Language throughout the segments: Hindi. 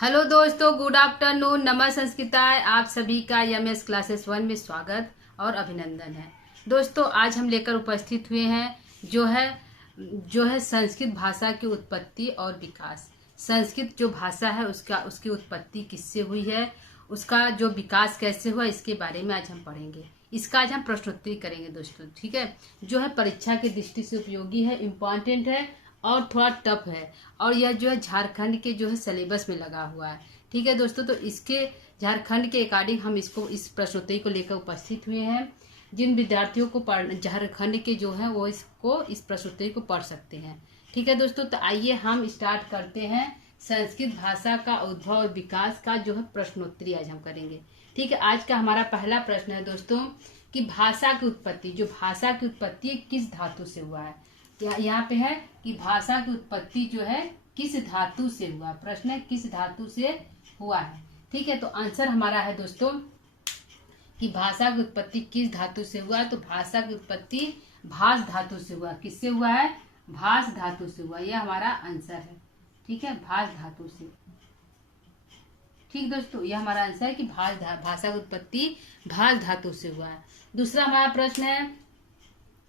हेलो दोस्तों, गुड आफ्टरनून, नमः संस्कृताय। आप सभी का एमएस क्लासेस 1 में स्वागत और अभिनंदन है। दोस्तों, आज हम लेकर उपस्थित हुए हैं जो है संस्कृत भाषा की उत्पत्ति और विकास। संस्कृत जो भाषा है उसकी उत्पत्ति किससे हुई है, उसका जो विकास कैसे हुआ, इसके बारे में आज हम पढ़ेंगे। इसका आज हम प्रश्नोत्तरी करेंगे दोस्तों, ठीक है। जो है परीक्षा की दृष्टि से उपयोगी है, इम्पॉर्टेंट है और थोड़ा टफ है। और यह जो है झारखंड के जो है सिलेबस में लगा हुआ है, ठीक है दोस्तों। तो इसके झारखंड के अकॉर्डिंग हम इस प्रश्नोत्तरी को लेकर उपस्थित हुए हैं। जिन विद्यार्थियों को झारखंड के जो है वो इस प्रश्नोत्तरी को पढ़ सकते हैं, ठीक है दोस्तों। तो आइए हम स्टार्ट करते हैं। संस्कृत भाषा का उद्भव और विकास का जो है प्रश्नोत्तरी आज हम करेंगे, ठीक है। आज का हमारा पहला प्रश्न है दोस्तों कि भाषा की उत्पत्ति किस धातु से हुआ है। यहाँ पे है कि भाषा की उत्पत्ति जो है किस धातु से हुआ। प्रश्न है किस धातु से हुआ है, ठीक है। तो आंसर हमारा है दोस्तों कि भाषा की उत्पत्ति किस धातु से हुआ। तो भाषा की उत्पत्ति भास धातु से हुआ। किससे हुआ है? भास धातु से हुआ। यह हमारा आंसर है, ठीक है, भास धातु से। ठीक दोस्तों, यह हमारा आंसर है कि भाषा की उत्पत्ति भास धातु से हुआ है। दूसरा हमारा प्रश्न है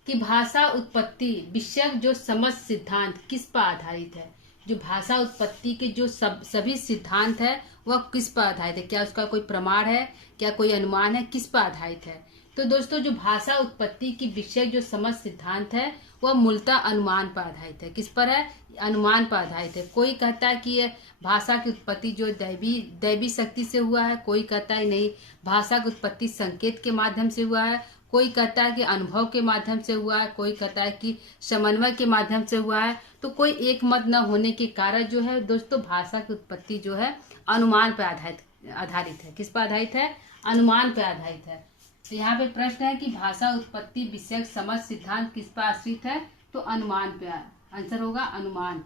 कि भाषा उत्पत्ति विषयक जो समस्त सिद्धांत किस पर आधारित है। जो भाषा उत्पत्ति के जो सभी सिद्धांत है वह किस पर आधारित है। क्या उसका कोई प्रमाण है, क्या कोई अनुमान है, किस पर आधारित है। तो दोस्तों, जो भाषा उत्पत्ति की विषयक जो समस्त सिद्धांत है वह मूलतः अनुमान पर आधारित है। किस पर है? अनुमान पर आधारित है। कोई कहता है कि यह भाषा की उत्पत्ति जो दैवी शक्ति से हुआ है, कोई कहता है नहीं भाषा की उत्पत्ति संकेत के माध्यम से हुआ है, कोई कहता है कि अनुभव के माध्यम से हुआ है, कोई कहता है कि समन्वय के माध्यम से हुआ है। तो कोई एक मत न होने के कारण जो है दोस्तों भाषा की उत्पत्ति जो है अनुमान पर आधारित है। किस पर आधारित है? अनुमान पर आधारित है। तो यहाँ पे प्रश्न है कि भाषा उत्पत्ति विषयक समस्त सिद्धांत किस पर आश्रित है। तो अनुमान पे आंसर होगा, अनुमान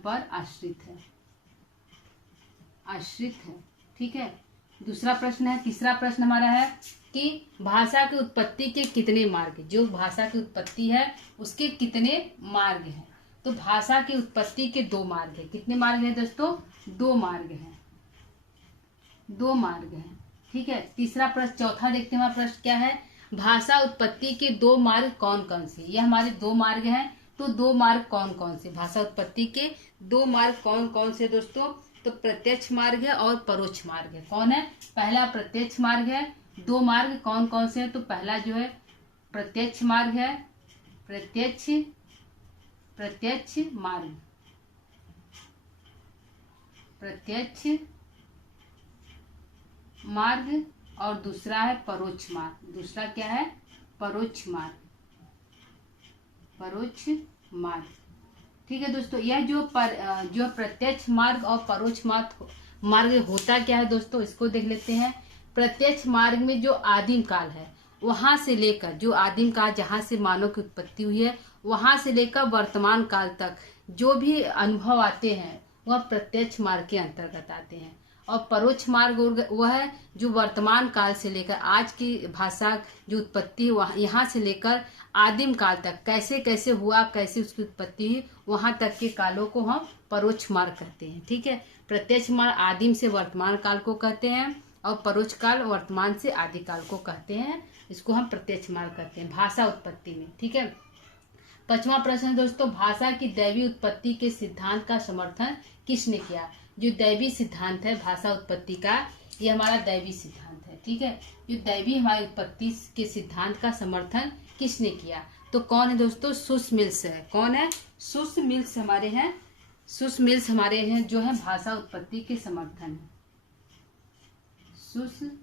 पर आश्रित है, ठीक है। दूसरा प्रश्न है, तीसरा प्रश्न हमारा है कि भाषा की उत्पत्ति के कितने मार्ग। जो भाषा की उत्पत्ति है उसके कितने मार्ग हैं। तो भाषा की उत्पत्ति के 2 मार्ग है। कितने मार्ग हैं दोस्तों? 2 मार्ग हैं, ठीक है। तीसरा प्रश्न, चौथा देखते हैं हमारा प्रश्न क्या है। भाषा उत्पत्ति के 2 मार्ग कौन कौन से। यह हमारे 2 मार्ग हैं। तो 2 मार्ग कौन कौन से, भाषा उत्पत्ति के 2 मार्ग कौन कौन से दोस्तों। तो प्रत्यक्ष मार्ग है और परोक्ष मार्ग है। कौन है? पहला प्रत्यक्ष मार्ग है। 2 मार्ग कौन कौन से हैं। तो पहला जो है प्रत्यक्ष मार्ग है, प्रत्यक्ष मार्ग और दूसरा है परोक्ष मार्ग। दूसरा क्या है? परोक्ष मार्ग, ठीक है दोस्तों। यह जो प्रत्यक्ष मार्ग और परोक्ष मार्ग होता क्या है दोस्तों, इसको देख लेते हैं। प्रत्यक्ष मार्ग में जो आदिम काल है वहां से लेकर, जो आदिम काल जहां से मानव की उत्पत्ति हुई है वहां से लेकर वर्तमान काल तक जो भी अनुभव आते हैं वह प्रत्यक्ष मार्ग के अंतर्गत आते हैं। और परोक्ष मार्ग वह है जो वर्तमान काल से लेकर आज की भाषा जो उत्पत्ति यहाँ से लेकर आदिम काल तक कैसे कैसे हुआ, कैसे उसकी उत्पत्ति हुई, वहां तक के कालों को हम परोक्ष मार्ग कहते हैं, ठीक है। प्रत्यक्ष मार्ग आदिम से वर्तमान काल को कहते हैं और परोक्ष काल वर्तमान से आदि काल को कहते हैं। इसको हम प्रत्यक्ष मार्ग कहते हैं भाषा उत्पत्ति में, ठीक है। 5वां प्रश्न दोस्तों, भाषा की दैवी उत्पत्ति के सिद्धांत का समर्थन किसने किया। जो दैवी सिद्धांत है भाषा उत्पत्ति का, ये हमारा दैवी सिद्धांत है, ठीक है। जो दैवी हमारी उत्पत्ति के सिद्धांत का समर्थन किसने किया। तो कौन है दोस्तों? सुसमिल्स है। कौन है? सुसमिल्स हमारे हैं। सुसमिल्स हमारे हैं जो है भाषा उत्पत्ति के समर्थन है। सुसमिल्स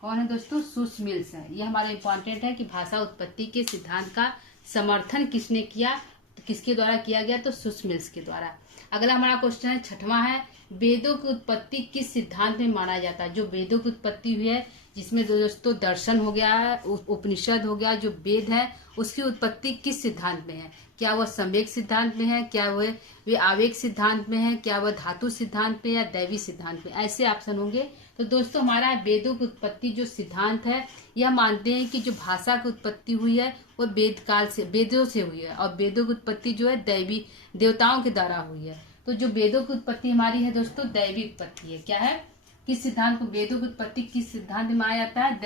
कौन है दोस्तों? सुसमिल्स है। यह हमारा इंपॉर्टेंट है कि भाषा उत्पत्ति के सिद्धांत का समर्थन किसने किया, तो किसके द्वारा किया गया। तो सुसमिल्स के द्वारा। अगला हमारा क्वेश्चन है, 6वां है, वेदों की उत्पत्ति किस सिद्धांत में माना जाता है। जो वेदों की उत्पत्ति हुई है जिसमें दोस्तों दर्शन हो गया है, उपनिषद हो गया, जो वेद है उसकी उत्पत्ति किस सिद्धांत में है। क्या वह संवेग सिद्धांत में है, क्या वे आवेग सिद्धांत में है, क्या वह धातु सिद्धांत में या दैवी सिद्धांत में। ऐसे ऑप्शन होंगे। तो दोस्तों हमारा वेदों की उत्पत्ति जो सिद्धांत है, यह मानते हैं कि जो भाषा की उत्पत्ति हुई है वो वेद काल से, वेदों से हुई है, और वेदों की उत्पत्ति जो है दैवी देवताओं के द्वारा हुई है। तो जो वेदों की उत्पत्ति हमारी है दोस्तों, दैवी उत्पत्ति है। क्या है? किस सिद्धांत को, वेदों की उत्पत्ति किस सिद्धांत में माना जाता है?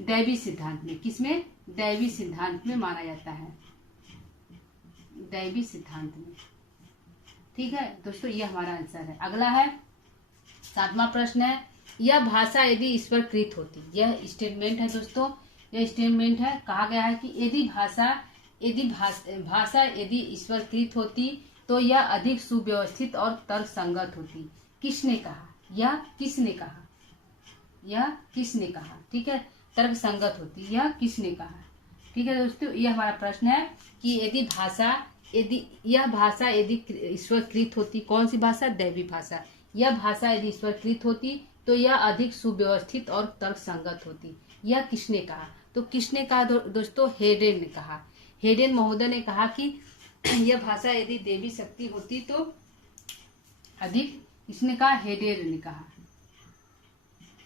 दैवी सिद्धांत में। किसमें? दैवी सिद्धांत में माना जाता है, दैवी सिद्धांत में। ठीक है दोस्तों, ये हमारा आंसर है। अगला है 7वां प्रश्न है, यह भाषा यदि ईश्वरकृत होती, यह स्टेटमेंट है दोस्तों, यह स्टेटमेंट है। कहा गया है कि यदि भाषा यदि ईश्वरकृत होती तो यह अधिक सुव्यवस्थित और तर्कसंगत होती। किसने कहा? यह किसने कहा? यह किसने कहा? ठीक है, तर्कसंगत होती, यह किसने कहा? ठीक है दोस्तों, यह हमारा प्रश्न है कि यह भाषा यदि ईश्वरकृत होती, कौन सी भाषा? दैवी भाषा। यह भाषा यदि ईश्वरकृत होती तो यह अधिक सुव्यवस्थित और तर्कसंगत होती। यह किसने कहा? तो किसने कहा दोस्तों? हेडेन ने कहा। हेडेन महोदय ने कहा कि यह भाषा यदि देवी शक्ति होती तो अधिक, इसने कहा, हेडेर ने कहा,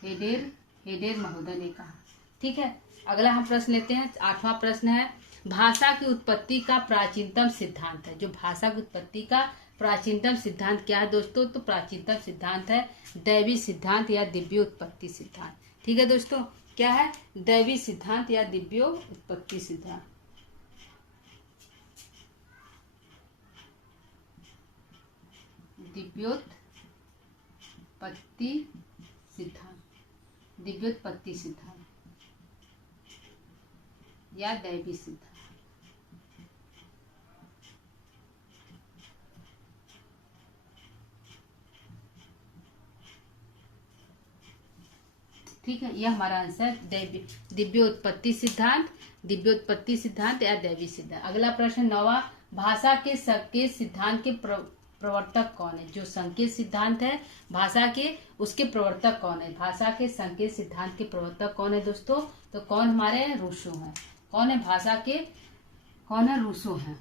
हेडेर महोदय ने कहा। ठीक है, अगला हम प्रश्न लेते हैं। 8वां प्रश्न है, भाषा की उत्पत्ति का प्राचीनतम सिद्धांत है। जो भाषा की उत्पत्ति का प्राचीनतम सिद्धांत क्या है दोस्तों? तो प्राचीनतम सिद्धांत है दैवी सिद्धांत या दिव्य उत्पत्ति सिद्धांत। ठीक है दोस्तों, क्या है? दैवी सिद्धांत या दिव्य उत्पत्ति सिद्धांत। दिव्योत्पत्ति सिद्धांत, दिव्योत्पत्ति सिद्धांत या दैवी सिद्धांत। ठीक है, यह हमारा आंसर दिव्योत्पत्ति सिद्धांत, दिव्योत्पत्ति सिद्धांत या दैवी सिद्धांत। अगला प्रश्न 9वां, भाषा के संकेत सिद्धांत के प्रवर्तक कौन है? जो संकेत सिद्धांत है भाषा के, उसके प्रवर्तक कौन है? भाषा के संकेत सिद्धांत के प्रवर्तक कौन है दोस्तों? तो कौन हमारे? रूसो हैं। कौन है भाषा के? कौन है? रूसो हैं।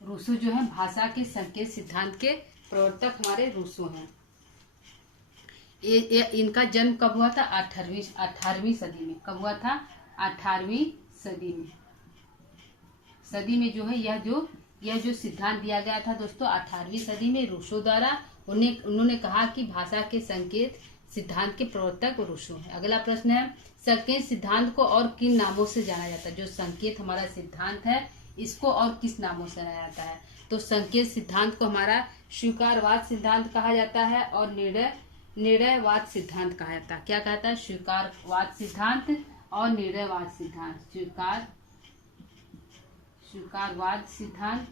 रूसो जो है भाषा के संकेत सिद्धांत के प्रवर्तक हमारे रूसो हैं। इनका जन्म कब हुआ था? 18वीं सदी में। कब हुआ था? 18वीं सदी में। सदी में जो है यह जो सिद्धांत दिया गया था दोस्तों 18वीं सदी में रूसो द्वारा। उन्होंने कहा कि भाषा के संकेत सिद्धांत के प्रवर्तक रूसो है। अगला प्रश्न है, संकेत सिद्धांत को और किन नामों से जाना जाता है? जो संकेत हमारा सिद्धांत है इसको और किस नामों से जाना जाता है? तो संकेत सिद्धांत को हमारा स्वीकारवाद सिद्धांत कहा जाता है और निर्णयवाद सिद्धांत कहा जाता है। क्या कहता है? स्वीकारवाद सिद्धांत और निर्णयवाद सिद्धांत। स्वीकारवाद सिद्धांत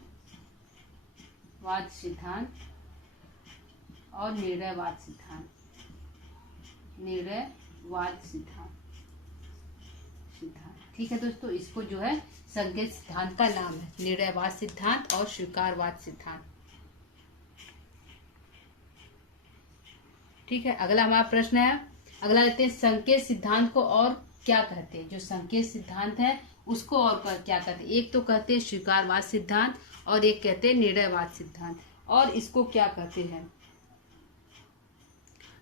और निर्णयवाद सिद्धांत। ठीक है दोस्तों, इसको जो है संकेत सिद्धांत का नाम है, निर्णयवाद सिद्धांत और स्वीकारवाद सिद्धांत। ठीक है, अगला हमारा प्रश्न है, अगला लेते हैं, संकेत सिद्धांत को और क्या कहते हैं? जो संकेत सिद्धांत है उसको और क्या कहते हैं? एक तो कहते हैं स्वीकारवाद सिद्धांत और एक कहते हैं निर्णयवाद सिद्धांत। और इसको क्या कहते हैं?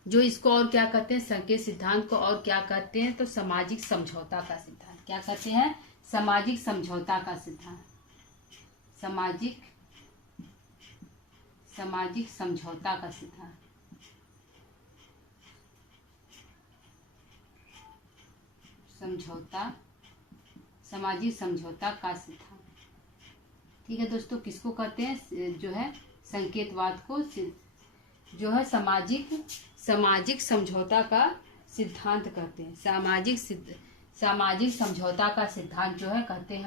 जो इसको और क्या कहते हैं? संकेत सिद्धांत को और क्या कहते हैं? तो सामाजिक समझौता का सिद्धांत। क्या कहते हैं? सामाजिक समझौता का सिद्धांत। सामाजिक समझौता का सिद्धांत। सामाजिक समझौता का सिद्धांत। ठीक है दोस्तों, किसको कहते हैं? जो है संकेतवाद को जो है सामाजिक समझौता का सिद्धांत कहते हैं। सामाजिक समझौता का सिद्धांत जो है कहते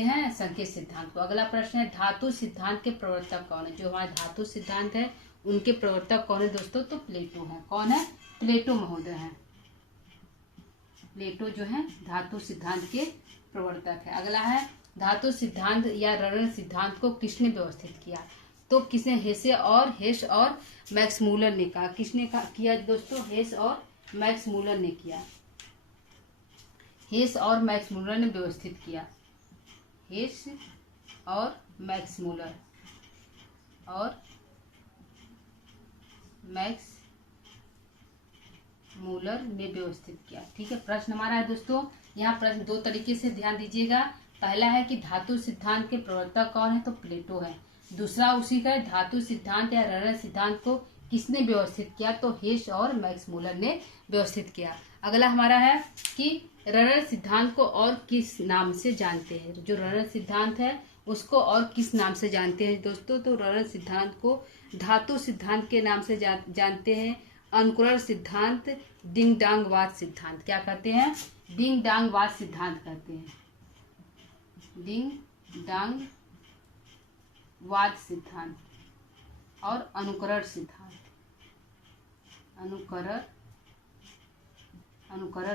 हैं संकेत सिद्धांत को। अगला प्रश्न है, धातु सिद्धांत के प्रवर्तक कौन है? जो हमारा धातु सिद्धांत है उनके प्रवर्तक कौन है दोस्तों? तो प्लेटो है। कौन है? प्लेटो महोदय है। प्लेटो जो है धातु सिद्धांत के प्रवर्तक है। अगला है, धातु सिद्धांत या रण सिद्धांत को किसने व्यवस्थित किया? तो किसने? हेस और मैक्स मूलर ने कहा। किसने किया दोस्तों? हेस और मैक्स मूलर ने किया। हेस और मैक्स मूलर ने व्यवस्थित किया। हेस और मैक्स मूलर मैक्स मूलर ने व्यवस्थित किया। ठीक है, प्रश्न हमारा है दोस्तों, यहाँ प्रश्न दो तरीके से ध्यान दीजिएगा। पहला है कि धातु सिद्धांत के प्रवर्तक कौन है, तो प्लेटो है। दूसरा उसी का धातु सिद्धांत या रणन सिद्धांत को किसने व्यवस्थित किया, तो हेस और मैक्स मूलर ने व्यवस्थित किया। अगला हमारा है कि रणन सिद्धांत को और किस नाम से जानते हैं। जो रणन सिद्धांत है उसको और किस नाम से जानते हैं दोस्तों, तो रणन सिद्धांत को धातु सिद्धांत के नाम से जानते हैं, अनुकरण सिद्धांत, डिंग डांगवाद सिद्धांत। क्या कहते हैं, डिंग डांगवाद सिद्धांत कहते हैं, डिंग डांगवाद सिद्धांत और अनुकरण सिद्धांत, अनुकरण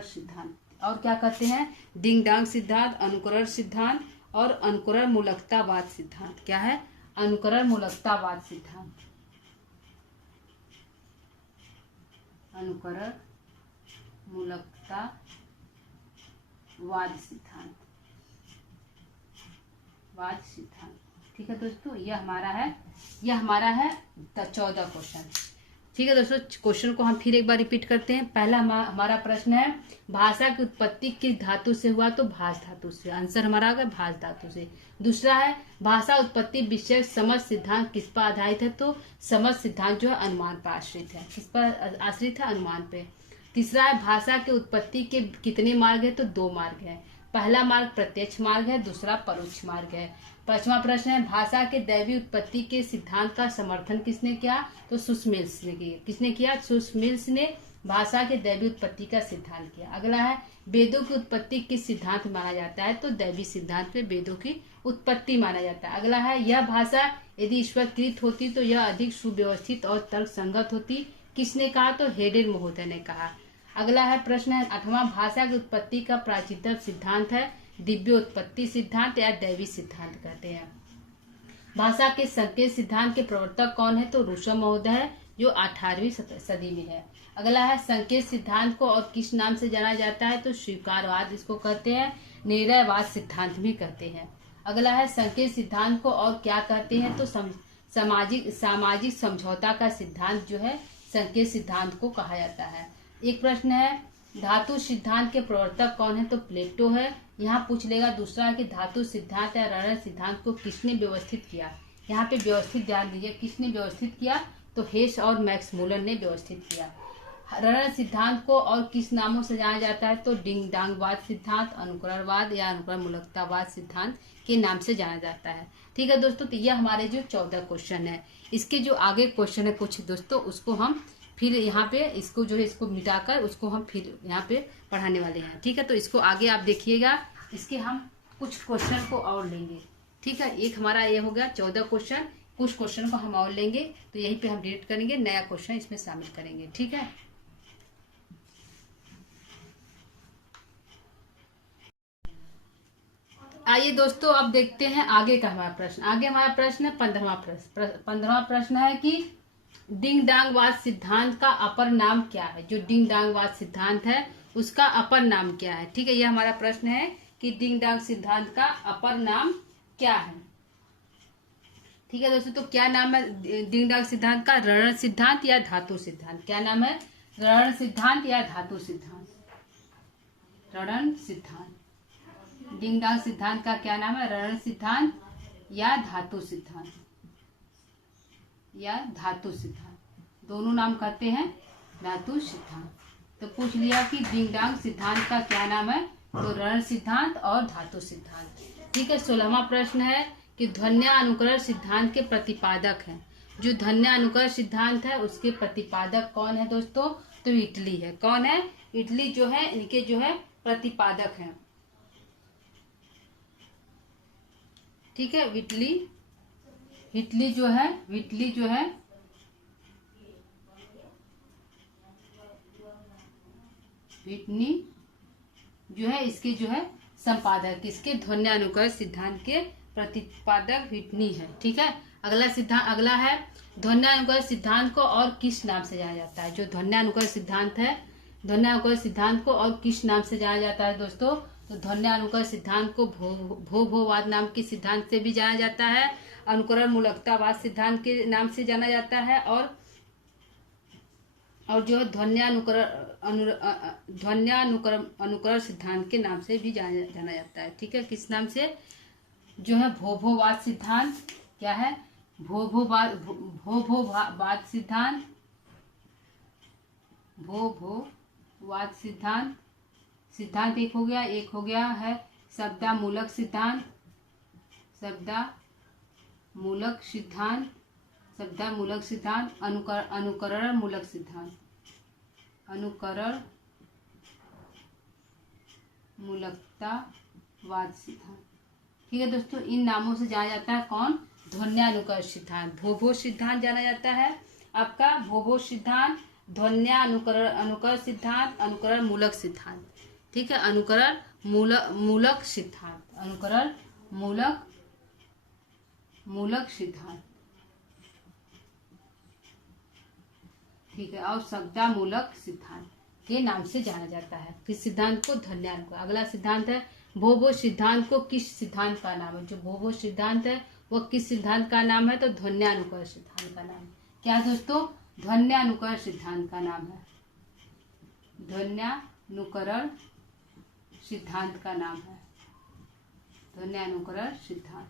सिद्धांत। और क्या कहते हैं, डिंग डांग सिद्धांत, अनुकरण सिद्धांत और अनुकरण मूलकतावाद सिद्धांत। क्या है, अनुकरण मूलकतावाद सिद्धांत, अनुकरण मूलकतावाद सिद्धांत, वाद सिद्धांत। ठीक है दोस्तों, यह हमारा है 14 क्वेश्चन। ठीक है दोस्तों, क्वेश्चन को हम फिर एक बार रिपीट करते हैं। पहला हमारा प्रश्न है, भाषा की उत्पत्ति किस धातु से हुआ, तो भाष धातु से। आंसर हमारा आ गया भाष धातु से। दूसरा है, भाषा उत्पत्ति विषय समझ सिद्धांत किस पर आधारित है, तो समझ सिद्धांत जो है अनुमान पर आश्रित है। किस पर आश्रित है, अनुमान पे। तीसरा है, भाषा के उत्पत्ति के कितने मार्ग है, तो 2 मार्ग है। पहला मार्ग प्रत्यक्ष मार्ग है, दूसरा परोक्ष मार्ग है। पांचवा प्रश्न है, भाषा के दैवीय उत्पत्ति के सिद्धांत का समर्थन किसने किया, तो सुस्मिल्स ने किया। किसने किया, सुस्मिल्स ने भाषा के दैवीय उत्पत्ति का सिद्धांत किया। अगला है, वेदों की उत्पत्ति किस सिद्धांत माना जाता है, तो दैवी सिद्धांत पे वेदों की उत्पत्ति माना जाता है। अगला है, यह भाषा यदि ईश्वरकृत होती तो यह अधिक सुव्यवस्थित और तर्क संगत होती। किसने कहा, तो हेडेन महोदय ने कहा। अगला है प्रश्न है 8वां, भाषा की उत्पत्ति का प्राचीनतम सिद्धांत है दिव्य उत्पत्ति सिद्धांत या दैवी सिद्धांत कहते हैं। भाषा के संकेत सिद्धांत के प्रवर्तक कौन है, तो रूसो महोदय है, जो 18वीं सदी में है। अगला है, संकेत सिद्धांत को और किस नाम से जाना जाता है, तो स्वीकारवाद इसको कहते हैं, निर्णयवाद सिद्धांत भी कहते हैं। अगला है, संकेत सिद्धांत को और क्या कहते हैं, तो सामाजिक समझौता का सिद्धांत जो है संकेत सिद्धांत को कहा जाता है। एक प्रश्न है, धातु सिद्धांत के प्रवर्तक कौन है, तो प्लेटो है। यहाँ पूछ लेगा। दूसरा है कि धातु सिद्धांत या रणन सिद्धांत को किसने व्यवस्थित किया। यहाँ पे व्यवस्थित ध्यान दीजिए, किसने व्यवस्थित किया, तो हेस और मैक्स मूलर ने व्यवस्थित किया। रणन सिद्धांत को और किस नामों से जाना जाता है, तो डिंग डांगवाद सिद्धांत, अनुकरणवाद या अनुकरण मूलकतावाद सिद्धांत के नाम से जाना जाता है। ठीक है दोस्तों, तो यह हमारे जो 14 क्वेश्चन है, इसके जो आगे क्वेश्चन है कुछ दोस्तों, उसको हम फिर यहाँ पे इसको जो है इसको मिटाकर उसको हम फिर यहाँ पे पढ़ाने वाले हैं। ठीक है, तो इसको आगे आप देखिएगा, इसके हम कुछ क्वेश्चन को और लेंगे। ठीक है, एक हमारा ये हो गया 14 क्वेश्चन, कुछ क्वेश्चन को हम और लेंगे, तो यहीं पे हम डिलीट करेंगे, नया क्वेश्चन इसमें शामिल करेंगे। ठीक है, आइए दोस्तों अब देखते हैं आगे का हमारा प्रश्न। आगे हमारा प्रश्न है 15वां प्रश्न है कि डिंग डांगवाद सिद्धांत का अपर नाम क्या है। जो डिंग डांगवाद सिद्धांत है उसका अपर नाम क्या है। ठीक है, यह हमारा प्रश्न है कि डिंग डांग सिद्धांत का अपर नाम क्या है। ठीक है दोस्तों, तो क्या नाम है डिंग डांग सिद्धांत का, रणन सिद्धांत या धातु सिद्धांत। क्या नाम है, रणन सिद्धांत या धातु सिद्धांत, रणन सिद्धांत। डिंग डांग सिद्धांत का क्या नाम है, रणन सिद्धांत या धातु सिद्धांत, या धातु सिद्धांत, दोनों नाम कहते हैं धातु सिद्धांत। तो पूछ लिया कि डिंग डांग सिद्धांत का क्या नाम है, तो रणन सिद्धांत और धातु सिद्धांत। ठीक है, 16वां प्रश्न है कि ध्वन्यानुकरण सिद्धांत के प्रतिपादक हैं। जो ध्वन्यानुकरण सिद्धांत है उसके प्रतिपादक कौन है दोस्तों, तो इटली है। कौन है, इटली जो है, इनके जो है प्रतिपादक हैं। ठीक है, विटली जो है विटनी जो है इसके जो है संपादक, इसके ध्वन्यानुकरण सिद्धांत के प्रतिपादक विटनी है। ठीक है, अगला है ध्वन्यानुकरण सिद्धांत को और किस नाम से जाना जाता है। जो ध्वन्यानुकरण सिद्धांत है, ध्वन्यानुकरण सिद्धांत को और किस नाम से जाना जाता है दोस्तों, तो ध्वन्यानुकरण सिद्धांत को भोवाद नाम के सिद्धांत से भी जाना जाता है, अनुकरण मूलकतावाद सिद्धांत के नाम से जाना जाता है, और और जो है ध्वन्यानुकरण सिद्धांत के नाम से भी जाना जाता है। ठीक है, किस नाम से? जो है भोभोवाद सिद्धांत। क्या है? भोभोवाद सिद्धांत। भोभोवाद सिद्धांत। सिद्धांत एक हो गया। एक हो गया है शब्दामूलक सिद्धांत। शब्दामूलक सिद्धांत। शब्दामूलक सिद्धांत। अनुकरण मूलक सिद्धांत। अनुकरण मूलकतावाद सिद्धांत। ठीक है दोस्तों, इन नामों से जाना जाता है कौन? ध्वन्यानुकरण सिद्धांत। भोभो सिद्धांत जाना जाता है आपका भोभो सिद्धांत, अनुकरण सिद्धांत, अनुकरण मूलक सिद्धांत। ठीक है, अनुकरण मूलक सिद्धांत। अनुकरण मूलक सिद्धांत। ठीक है, और शब्दामूलक सिद्धांत के नाम से जाना जाता है। किस सिद्धांत को? ध्वन्यानुकरण। अगला सिद्धांत है भोभो सिद्धांत को किस सिद्धांत का नाम है? जो भोभो सिद्धांत है वो किस सिद्धांत का नाम है? तो ध्वन्यानुकरण सिद्धांत का नाम है। क्या दोस्तों? ध्वन्यानुकरण सिद्धांत का नाम है। ध्वन्यानुकरण सिद्धांत का नाम है। ध्वन्यानुकरण सिद्धांत।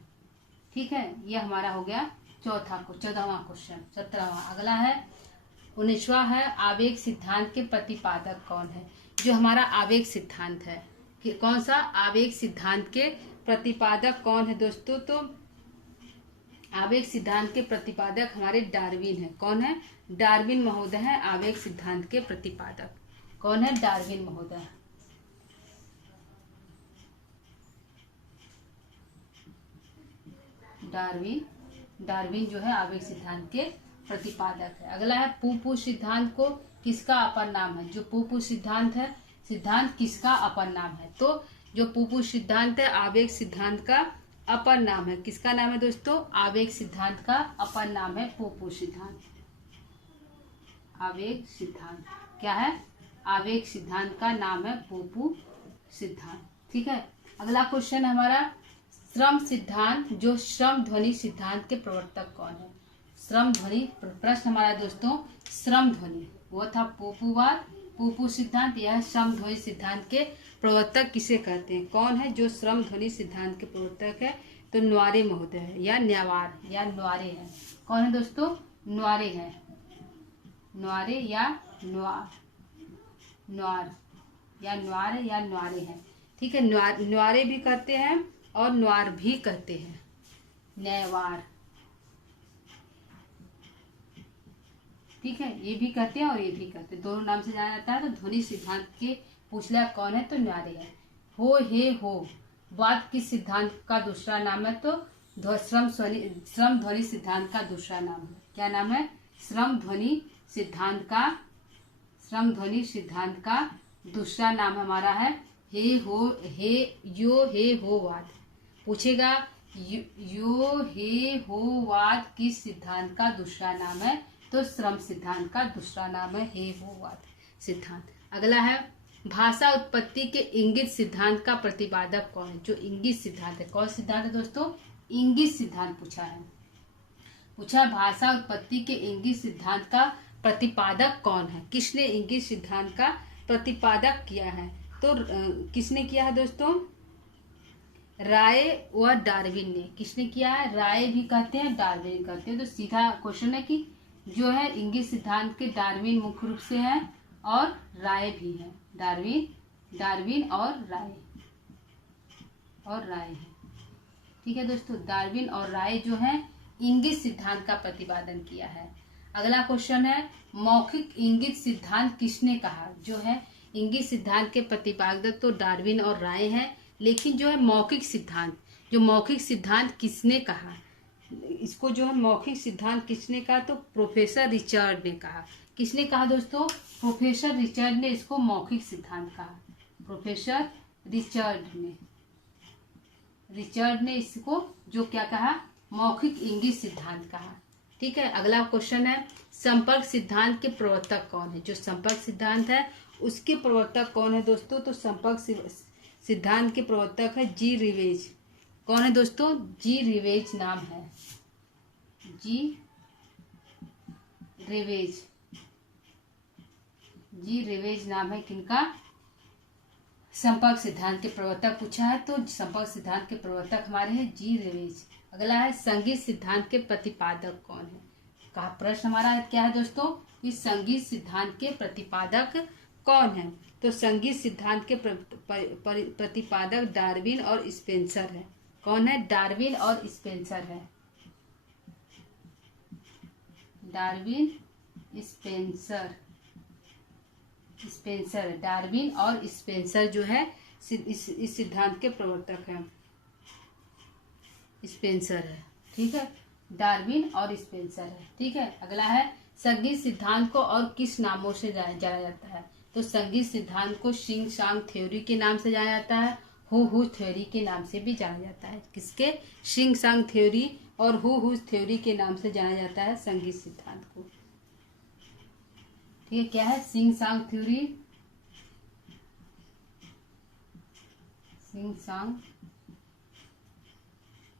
ठीक है, ये हमारा हो गया 14वां क्वेश्चन। 17वां अगला है 19वां है आवेग सिद्धांत के प्रतिपादक कौन है? जो हमारा आवेग सिद्धांत है कि कौन सा? आवेग सिद्धांत के प्रतिपादक कौन है दोस्तों? तो आवेग सिद्धांत के प्रतिपादक हमारे डार्विन है। कौन है? डार्विन महोदय है आवेग सिद्धांत के प्रतिपादक। कौन है? डार्विन महोदय। डार्विन जो है आवेग सिद्धांत के प्रतिपादक है। अगला है पुपू सिद्धांत को किसका अपर नाम है? जो पुपू सिद्धांत है, सिद्धांत किसका अपर नाम है? तो जो पुपू सिद्धांत है आवेग सिद्धांत का अपर नाम है। किसका नाम है दोस्तों? आवेग सिद्धांत का अपर नाम है पुपू सिद्धांत। आवेग सिद्धांत क्या है? आवेग सिद्धांत का नाम है पुपू सिद्धांत। ठीक है, अगला क्वेश्चन हमारा श्रम सिद्धांत। जो श्रम ध्वनि सिद्धांत के प्रवर्तक कौन है? श्रम ध्वनि प्रश्न हमारा दोस्तों श्रम ध्वनि वो था पुपू सिद्धांत। यह श्रम ध्वनि सिद्धांत के प्रवर्तक किसे कहते हैं? कौन है जो श्रम ध्वनि सिद्धांत के प्रवर्तक है? तो न्वारे महोदय है या न्यावार या न्वारे है। कौन है दोस्तों? न्वारे है। न्वारे या न्वारे है। ठीक है, न्वारे भी कहते हैं और न्वार भी कहते हैं। न्यावार। ठीक है, ये भी कहते हैं और ये भी कहते हैं, दोनों नाम से जाना जाता है। तो ध्वनि सिद्धांत के पूछला कौन है? तो न्यारे है। हो हे हो वाद किस सिद्धांत का दूसरा नाम है? तो श्रम ध्वनि सिद्धांत का दूसरा नाम है। क्या नाम है? श्रम ध्वनि सिद्धांत का दूसरा नाम हमारा है हे हो वाद। पूछेगा यो हे हो वाद किस सिद्धांत का दूसरा नाम है? तो श्रम सिद्धांत का दूसरा नाम है हे हो वाद सिद्धांत। अगला है भाषा उत्पत्ति के इंगित सिद्धांत का प्रतिपादक कौन है? जो इंगित सिद्धांत है, कौन सिद्धांत है दोस्तों? इंगित सिद्धांत पूछा भाषा उत्पत्ति के इंगित सिद्धांत का प्रतिपादक कौन है? किसने इंगित सिद्धांत का प्रतिपादक किया है? तो किसने किया है दोस्तों? राय व डार्विन ने। किसने किया है? राय भी कहते हैं, डार्विन कहते हैं। तो सीधा क्वेश्चन है कि जो है इंगित सिद्धांत के डार्विन मुख्य रूप से हैं और राय भी है। डार्विन और राय है। ठीक है दोस्तों, डार्विन और राय जो है इंगित सिद्धांत का प्रतिपादन किया है। अगला क्वेश्चन है मौखिक इंगित सिद्धांत किसने कहा? जो है इंगित सिद्धांत के प्रतिपादक तो डार्विन और राय है, लेकिन जो है मौखिक सिद्धांत किसने कहा? इसको जो है मौखिक सिद्धांत किसने कहा? तो प्रोफेसर रिचर्ड ने कहा। किसने कहा दोस्तों? प्रोफेसर रिचर्ड ने इसको मौखिक सिद्धांत कहा। प्रोफेसर रिचर्ड ने इसको जो क्या कहा? मौखिक इंगित सिद्धांत कहा। ठीक है, अगला क्वेश्चन है संपर्क सिद्धांत के प्रवर्तक कौन है? जो संपर्क सिद्धांत है उसके प्रवर्तक कौन है दोस्तों? तो संपर्क सिद्धांत के प्रवर्तक है जी रिवेज। कौन है दोस्तों? जी रिवेज नाम है। जी रिवेज। जी रेवेज नाम है किनका? संपर्क सिद्धांत के प्रवर्तक पूछा है तो संपर्क सिद्धांत के प्रवर्तक हमारे हैं जी रेवेज। अगला है संगीत सिद्धांत के प्रतिपादक कौन है? कहा प्रश्न हमारा क्या है दोस्तों कि संगीत सिद्धांत के प्रतिपादक कौन है? तो संगीत सिद्धांत के प्रतिपादक डार्विन और स्पेंसर है। कौन है? डार्विन और स्पेंसर है। डार्विन स्पेंसर डार्विन और स्पेंसर जो है इस सिद्धांत के प्रवर्तक हैं। स्पेंसर है, ठीक है, डार्विन और स्पेंसर है, ठीक है। अगला है संगीत सिद्धांत को और किस नामों से जाना जाता है? तो संगीत सिद्धांत को शिंग सांग थ्योरी के नाम से जाना जाता है, हु थ्योरी के नाम से भी जाना जाता है। किसके? शिंग सांग थ्योरी और हु थ्योरी के नाम से जाना जाता है संगीत सिद्धांत को, ठीक है। क्या है? शिंग सांग थ्योरी, शिंग सांग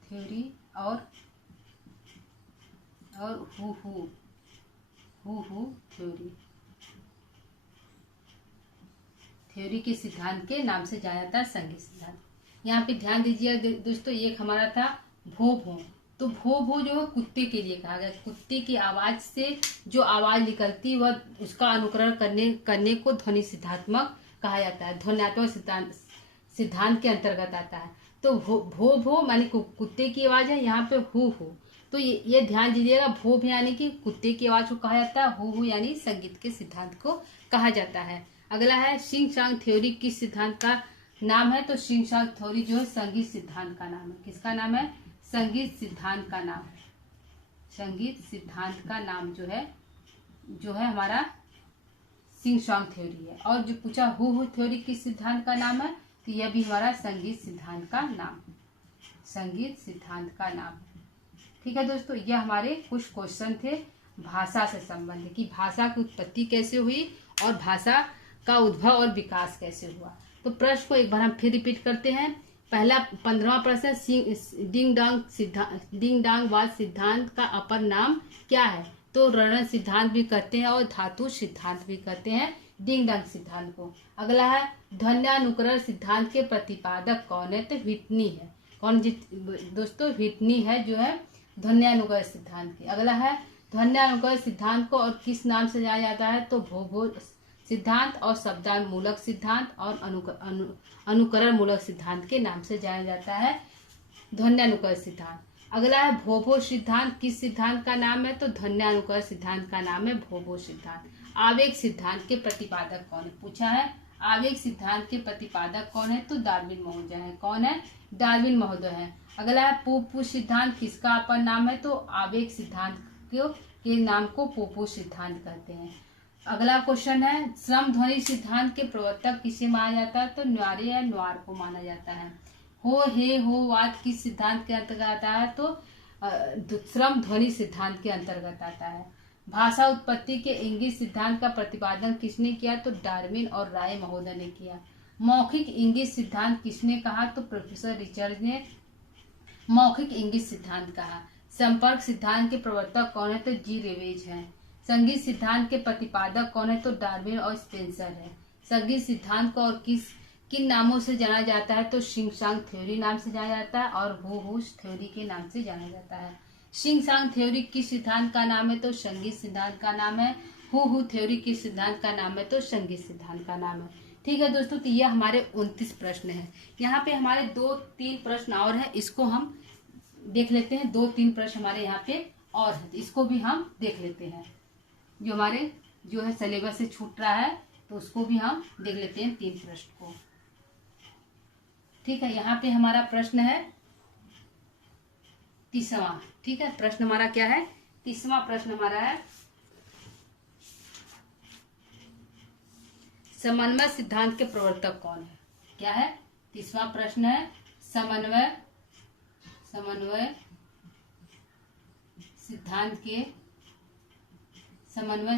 थ्योरी और हु थ्योरी के सिद्धांत के नाम से जाना जाता है संगीत सिद्धांत। यहाँ पे ध्यान दीजिए दोस्तों, एक हमारा था भो भो। तो भो भो जो है कुत्ते के लिए कहा गया। कुत्ते की आवाज से जो आवाज निकलती वह उसका अनुकरण करने को ध्वनि सिद्धात्मक कहा जाता है, ध्वन्यात्मक सिद्धांत के अंतर्गत आता है। तो भो भो माने कुत्ते की आवाज है, यहाँ पे हु। तो ये ध्यान दीजिएगा, भो भी यानी कि कुत्ते की आवाज को कहा जाता है, हु यानी संगीत के सिद्धांत को कहा जाता है। अगला है शिंग सांग थ्योरी किस सिद्धांत का नाम है? तो शिंग सांग थ्योरी जो है संगीत सिद्धांत का नाम है। किसका नाम है? संगीत सिद्धांत का नाम है। संगीत सिद्धांत का नाम जो है हमारा शिंग सांग थ्योरी है। और जो पूछा हु थ्योरी किस सिद्धांत का नाम है? तो यह भी हमारा संगीत सिद्धांत का नाम है, संगीत सिद्धांत का नाम है, ठीक है दोस्तों। यह हमारे कुछ क्वेश्चन थे भाषा से संबंधित, कि भाषा की उत्पत्ति कैसे हुई और भाषा का उद्भव और विकास कैसे हुआ। तो प्रश्न को एक बार हम फिर रिपीट करते हैं। पहला 15वां प्रश्न, डिंग डांग वाद सिद्धांत का अपर नाम क्या है? तो रणन सिद्धांत भी कहते हैं और धातु सिद्धांत भी कहते हैं डिंग डांग सिद्धांत को। अगला है ध्वन्यानुकरण सिद्धांत के प्रतिपादक कौन है? तो व्हिटनी है। कौन दोस्तों? व्हिटनी है जो है ध्वन्यानुकरण सिद्धांत की। अगला है ध्वन्यानुकरण सिद्धांत को और किस नाम से जाना जाता है? तो भो सिद्धांत और शब्दानुमूलक सिद्धांत और अनुकरण मूलक सिद्धांत के नाम से जाना जाता है ध्वन्यानुकरण सिद्धांत। अगला है भोभो सिद्धांत किस सिद्धांत का नाम है? तो ध्वन्यानुकरण सिद्धांत का नाम है भोभो सिद्धांत। आवेग सिद्धांत के प्रतिपादक कौन है? पूछा है आवेग सिद्धांत के प्रतिपादक कौन है? तो डार्विन महोदय है। कौन है? डार्विन महोदय है। अगला है पोपो सिद्धांत किसका अपर नाम है? तो आवेग सिद्धांत के नाम को पोपो सिद्धांत कहते हैं। अगला क्वेश्चन है श्रम ध्वनि सिद्धांत के प्रवर्तक किसे माना जाता है? तो न्वारे या न्वार को माना जाता है। हो हे हो वाद किस सिद्धांत के अंतर्गत आता है? तो श्रम ध्वनि सिद्धांत के अंतर्गत आता है। भाषा उत्पत्ति के इंगित सिद्धांत का प्रतिपादन किसने किया? तो डार्विन और राय महोदय ने किया। मौखिक इंगित सिद्धांत किसने कहा? तो प्रोफेसर रिचर्ड ने मौखिक इंगित सिद्धांत कहा। संपर्क सिद्धांत के प्रवर्तक कौन है? तो जी रेवेज है। संगीत सिद्धांत के प्रतिपादक कौन है? तो डार्विन और स्पेंसर है। संगीत सिद्धांत को और किन नामों से जाना जाता है? तो शिंग सांग थ्योरी नाम से जाना जाता है और हु थ्योरी के नाम से जाना जाता है। शिंग सांग थ्योरी किस सिद्धांत का नाम है? तो संगीत सिद्धांत का नाम है। हु थ्योरी किस सिद्धांत का नाम है? तो संगीत सिद्धांत का नाम है, ठीक है दोस्तों। तो ये हमारे 29 प्रश्न हैं। यहाँ पे हमारे 2-3 प्रश्न और है, इसको हम देख लेते हैं। 2-3 प्रश्न हमारे यहाँ पे और है, इसको भी हम देख लेते हैं। जो हमारे जो है सिलेबस से छूट रहा है तो उसको भी हम देख लेते हैं 3 प्रश्न को, ठीक है। यहाँ पे हमारा प्रश्न है 30वां, ठीक है। प्रश्न हमारा क्या है? 30वां प्रश्न हमारा है समन्वय सिद्धांत के प्रवर्तक कौन है? क्या है? 30वां प्रश्न है समन्वय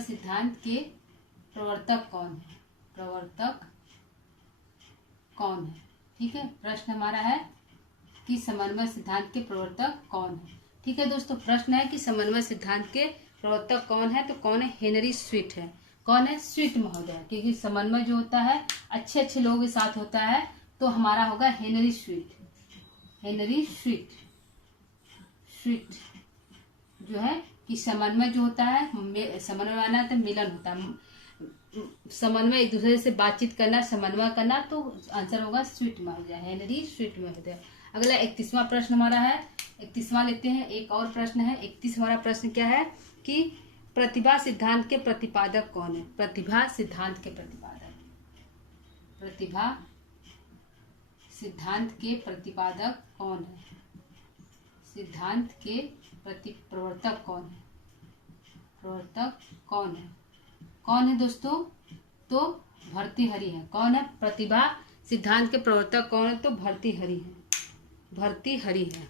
सिद्धांत के प्रवर्तक कौन है? ठीक है। प्रश्न हमारा है कि समन्वय सिद्धांत के प्रवर्तक कौन है, ठीक है दोस्तों। प्रश्न है कि समन्वय सिद्धांत के प्रवर्तक कौन है? तो कौन है? हेनरी स्वीट है। कौन है? स्वीट महोदय, क्योंकि समन्वय जो होता है अच्छे अच्छे लोगों के साथ होता है, तो हमारा होगा Henry sweet. Henry sweet, sweet जो है कि समन्वय जो होता है, समन्वय माना तो मिलन होता है, समन्वय एक दूसरे से बातचीत करना, समन्वय करना, तो आंसर होगा स्वीट महोदय, हेनरी स्वीट महोदय। अगला 31वां प्रश्न हमारा है, 31वां लेते हैं। एक और प्रश्न है, 31 हमारा प्रश्न क्या है कि प्रतिभा सिद्धांत के प्रतिपादक कौन है? प्रतिभा सिद्धांत के प्रतिपादक, प्रतिभा सिद्धांत के प्रतिपादक कौन है? सिद्धांत के प्रवर्तक कौन है? प्रवर्तक कौन है? कौन है दोस्तों? तो भर्तृहरि है। कौन है? प्रतिभा सिद्धांत के प्रवर्तक कौन है? तो भर्तृहरि है, भर्तृहरि है,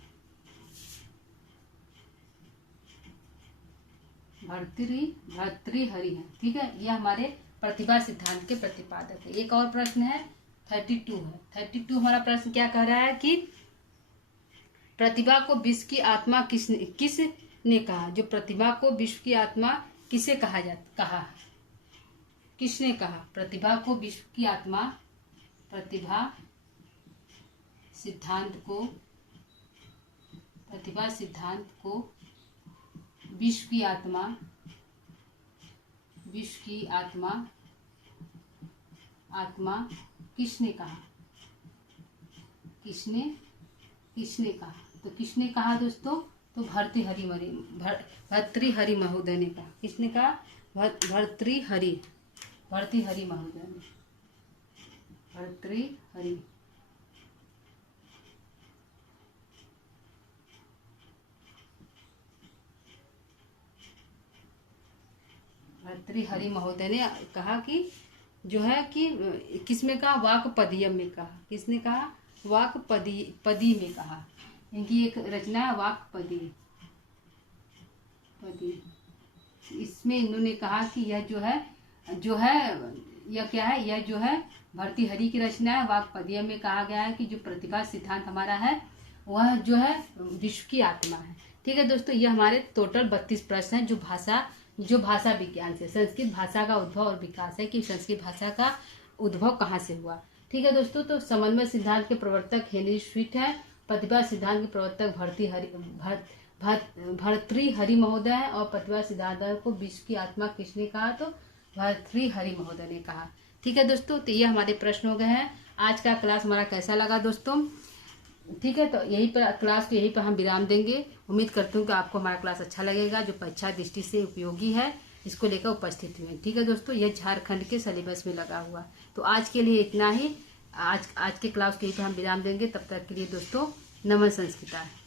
भर्तृहरि है। ठीक है, यह हमारे प्रतिभा सिद्धांत के प्रतिपादक है। एक और प्रश्न है, 32 है। 32 हमारा प्रश्न क्या कह रहा है कि प्रतिभा को विश्व की आत्मा किसने कहा? जो प्रतिभा को विश्व की आत्मा किसे कहा? किसने कहा? प्रतिभा को विश्व की आत्मा, प्रतिभा सिद्धांत को, प्रतिभा सिद्धांत को विश्व की आत्मा, विश्व की आत्मा, आत्मा किसने कहा? किसने कहा? तो किसने कहा दोस्तों? तो भर्तृहरि महोदय ने कहा। किसने कहा? भर्तृहरि महोदय ने, भर्तृहरि। भर्तृहरि महोदय ने कहा कि जो है कि किसमें कहा? वाक्पदीय में कहा। किसने कहा? वाक्पदी में कहा। इनकी एक रचना है वाक्पदी, इसमें इन्होंने कहा कि यह जो है यह क्या है? यह जो है भर्तृहरि की रचना है। वाक्पदीय में कहा गया है कि जो प्रतिभा सिद्धांत हमारा है वह जो है विश्व की आत्मा है। ठीक है दोस्तों, यह हमारे टोटल 32 प्रश्न हैं जो भाषा विज्ञान से, संस्कृत भाषा का उद्भव और विकास है कि संस्कृत भाषा का उद्भव कहाँ से हुआ। ठीक है दोस्तों, तो समन्वय सिद्धांत के प्रवर्तक हेनरी स्वीट है, प्रतिभा सिद्धांत के प्रवर्तक भर्तृहरि महोदय है, और प्रतिभा सिद्धांत को विश्व की आत्मा किसने कहा? तो भर्तृहरि महोदय ने कहा। ठीक है दोस्तों, तो ये हमारे प्रश्न हो गए हैं। आज का क्लास हमारा कैसा लगा दोस्तों? ठीक है, तो यहीं पर क्लास को यहीं पर हम विराम देंगे। उम्मीद करती हूँ कि आपको हमारा क्लास अच्छा लगेगा, जो परीक्षा दृष्टि से उपयोगी है, इसको लेकर उपस्थित हुए। ठीक है दोस्तों, यह झारखंड के सिलेबस में लगा हुआ। तो आज के लिए इतना ही। आज के क्लास को यहीं पर हम विराम देंगे। तब तक के लिए दोस्तों नमन संस्कृता है।